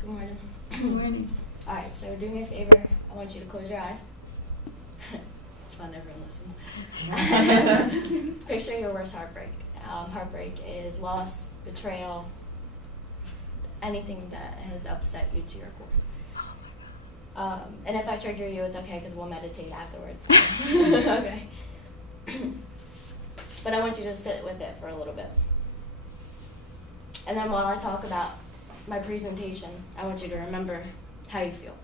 Good morning. Good morning. All right, so do me a favor. I want you to close your eyes. It's fun, everyone listens. Picture your worst heartbreak. Heartbreak is loss, betrayal, anything that has upset you to your core. And if I trigger you, it's okay because we'll meditate afterwards. Okay. But I want you to sit with it for a little bit. And then while I talk about my presentation, I want you to remember how you feel.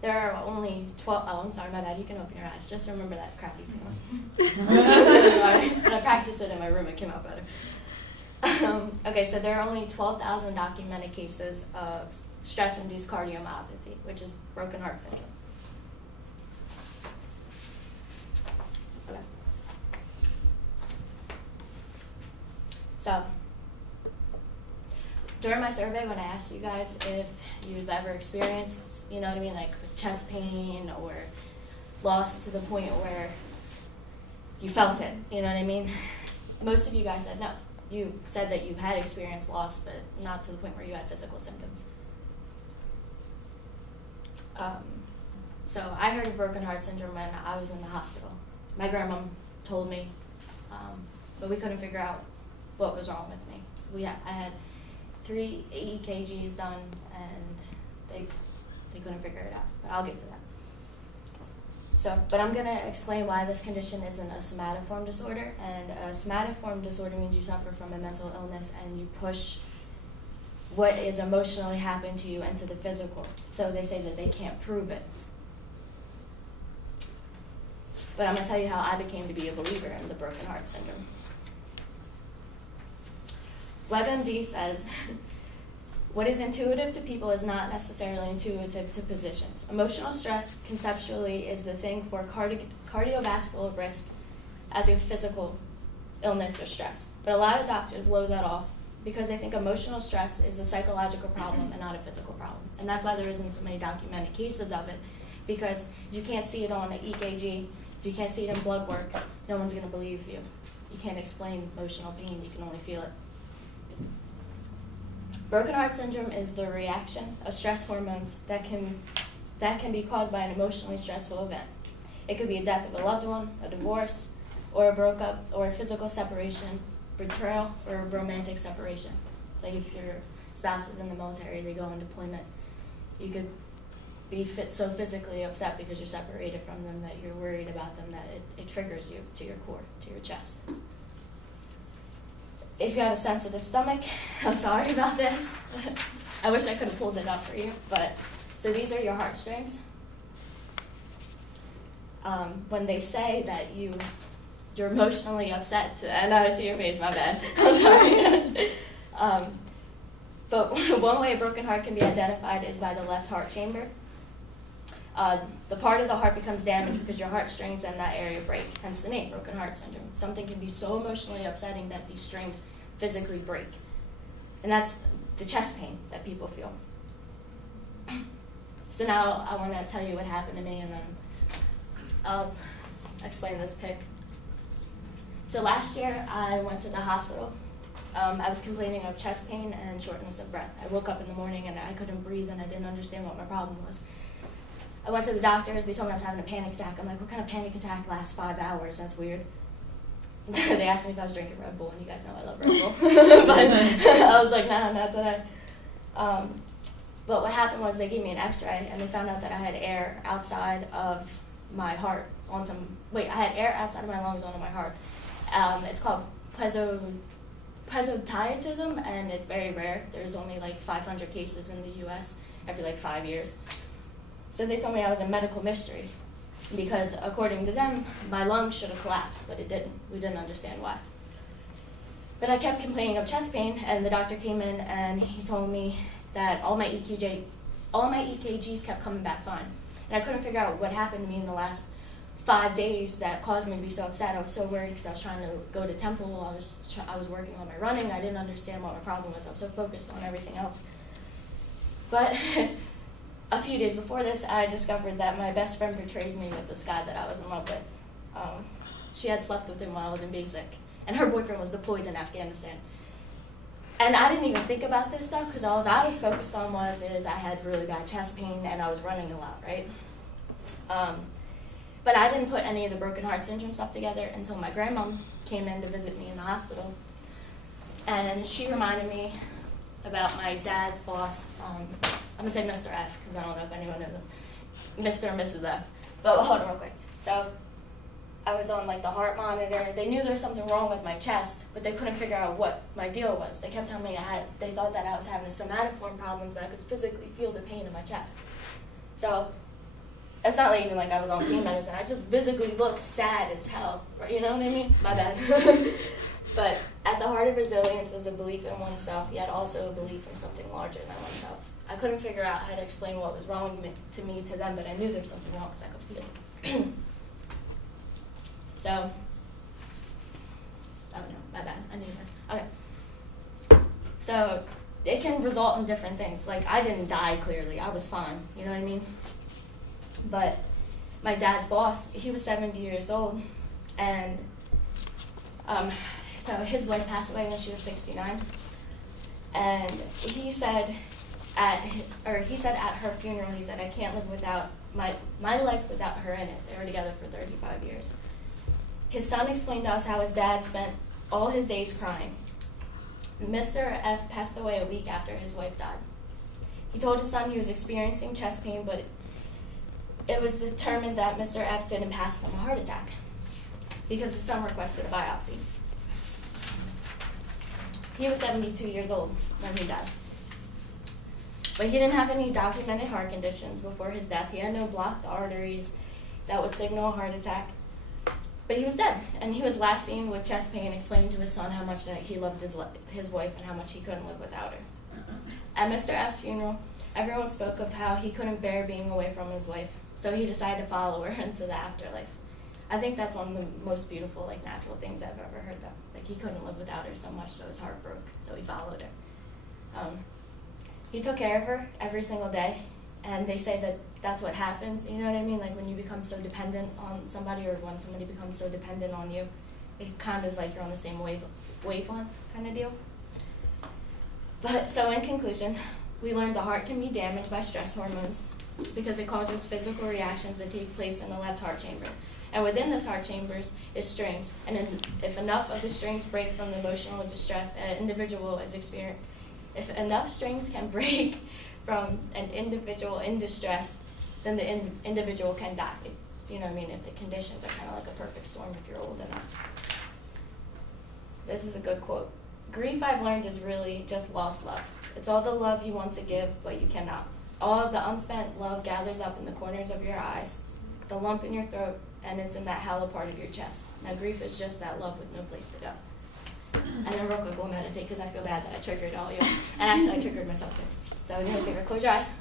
There are only 12, oh, I'm sorry, my bad, you can open your eyes. Just remember that crappy feeling. When I practiced it in my room, it came out better. Okay, so there are only 12,000 documented cases of stress-induced cardiomyopathy, which is broken heart syndrome. Okay. So, during my survey, when I asked you guys if you've ever experienced, you know what I mean, like chest pain or loss to the point where you felt it, you know what I mean? Most of you guys said no. You said that you had experienced loss, but not to the point where you had physical symptoms. So I heard of broken heart syndrome when I was in the hospital. My grandma told me, but we couldn't figure out what was wrong with me. I had 3 EKGs done, and they couldn't figure it out, but I'll get to that. So, but I'm going to explain why this condition isn't a somatoform disorder, and a somatoform disorder means you suffer from a mental illness and you push what is emotionally happened to you into the physical. So they say that they can't prove it. But I'm going to tell you how I became to be a believer in the broken heart syndrome. WebMD says, what is intuitive to people is not necessarily intuitive to physicians. Emotional stress, conceptually, is the thing for cardiovascular risk as a physical illness or stress. But a lot of doctors blow that off because they think emotional stress is a psychological problem and not a physical problem. And that's why there isn't so many documented cases of it, because if you can't see it on an EKG, if you can't see it in blood work, no one's going to believe you. You can't explain emotional pain, you can only feel it. Broken heart syndrome is the reaction of stress hormones that can be caused by an emotionally stressful event. It could be a death of a loved one, a divorce, or a breakup, or a physical separation, betrayal, or a romantic separation. Like if your spouse is in the military, they go on deployment, you could be so physically upset because you're separated from them that you're worried about them that it triggers you to your core, to your chest. If you have a sensitive stomach, I'm sorry about this. I wish I could have pulled it up for you, but so these are your heartstrings. When they say that you're emotionally upset, I know I see your face, my bad. I'm sorry. But one way a broken heart can be identified is by the left heart chamber. The part of the heart becomes damaged because your heartstrings in that area break, hence the name, broken heart syndrome. Something can be so emotionally upsetting that these strings physically break. And that's the chest pain that people feel. So now I want to tell you what happened to me, and then I'll explain this pic. So last year I went to the hospital. I was complaining of chest pain and shortness of breath. I woke up in the morning and I couldn't breathe and I didn't understand what my problem was. I went to the doctors, they told me I was having a panic attack. I'm like, what kind of panic attack lasts 5 hours? That's weird. They asked me if I was drinking Red Bull, and you guys know I love Red Bull. But I was like, nah, not today. But what happened was they gave me an x-ray, and they found out that I had air outside of my heart I had air outside of my lungs onto my heart. It's called presbyopia, and it's very rare. There's only like 500 cases in the U.S. every like 5 years. So they told me I was a medical mystery because according to them, my lungs should have collapsed, but it didn't. We didn't understand why. But I kept complaining of chest pain, and the doctor came in and he told me that all my EKGs kept coming back fine. And I couldn't figure out what happened to me in the last 5 days that caused me to be so upset. I was so worried because I was trying to go to temple. I was working on my running. I didn't understand what my problem was. I was so focused on everything else. But a few days before this, I discovered that my best friend betrayed me with this guy that I was in love with. She had slept with him while I was in basic, and her boyfriend was deployed in Afghanistan. And I didn't even think about this stuff because all I was focused on is I had really bad chest pain and I was running a lot, right? But I didn't put any of the broken heart syndrome stuff together until my grandma came in to visit me in the hospital. And she reminded me about my dad's boss. I'm going to say Mr. F because I don't know if anyone knows him. Mr. and Mrs. F. But hold on real quick. So I was on like the heart monitor. They knew there was something wrong with my chest, but they couldn't figure out what my deal was. They kept telling me they thought that I was having somatoform problems, but I could physically feel the pain in my chest. So it's not like even like I was on pain medicine. I just physically looked sad as hell. Right? You know what I mean? My bad. But at the heart of resilience is a belief in oneself, yet also a belief in something larger than oneself. I couldn't figure out how to explain what was wrong to me to them, but I knew there was something wrong because I could feel it. So, oh no, my bad, I knew this. Okay. So, it can result in different things. Like, I didn't die clearly, I was fine, you know what I mean? But my dad's boss, he was 70 years old, and so his wife passed away when she was 69, and he said at her funeral, he said, I can't live without my life without her in it. They were together for 35 years. His son explained to us how his dad spent all his days crying. Mr. F passed away a week after his wife died. He told his son he was experiencing chest pain, but it was determined that Mr. F didn't pass from a heart attack because his son requested a biopsy. He was 72 years old when he died. But he didn't have any documented heart conditions before his death. He had no blocked arteries that would signal a heart attack. But he was dead, and he was last seen with chest pain, explaining to his son how much that he loved his wife and how much he couldn't live without her. At Mr. F's funeral, everyone spoke of how he couldn't bear being away from his wife, so he decided to follow her into the afterlife. I think that's one of the most beautiful, like, natural things I've ever heard, though. Like, he couldn't live without her so much, so his heart broke, so he followed her. He took care of her every single day, and they say that that's what happens, you know what I mean? Like, when you become so dependent on somebody, or when somebody becomes so dependent on you, it kind of is like you're on the same wavelength kind of deal. But, so in conclusion, we learned the heart can be damaged by stress hormones because it causes physical reactions that take place in the left heart chamber. And within this heart chambers is strings, and if enough of the strings break from the emotional distress an individual is experiencing, if enough strings can break from an individual in distress, then the individual can die. You know what I mean? If the conditions are kind of like a perfect storm if you're old enough. This is a good quote. Grief, I've learned, is really just lost love. It's all the love you want to give, but you cannot. All of the unspent love gathers up in the corners of your eyes, the lump in your throat, and it's in that hollow part of your chest. Now, grief is just that love with no place to go. And then real quick, we'll meditate because I feel bad that I triggered all you. And actually, I triggered myself too. So, do me a favor, close your eyes.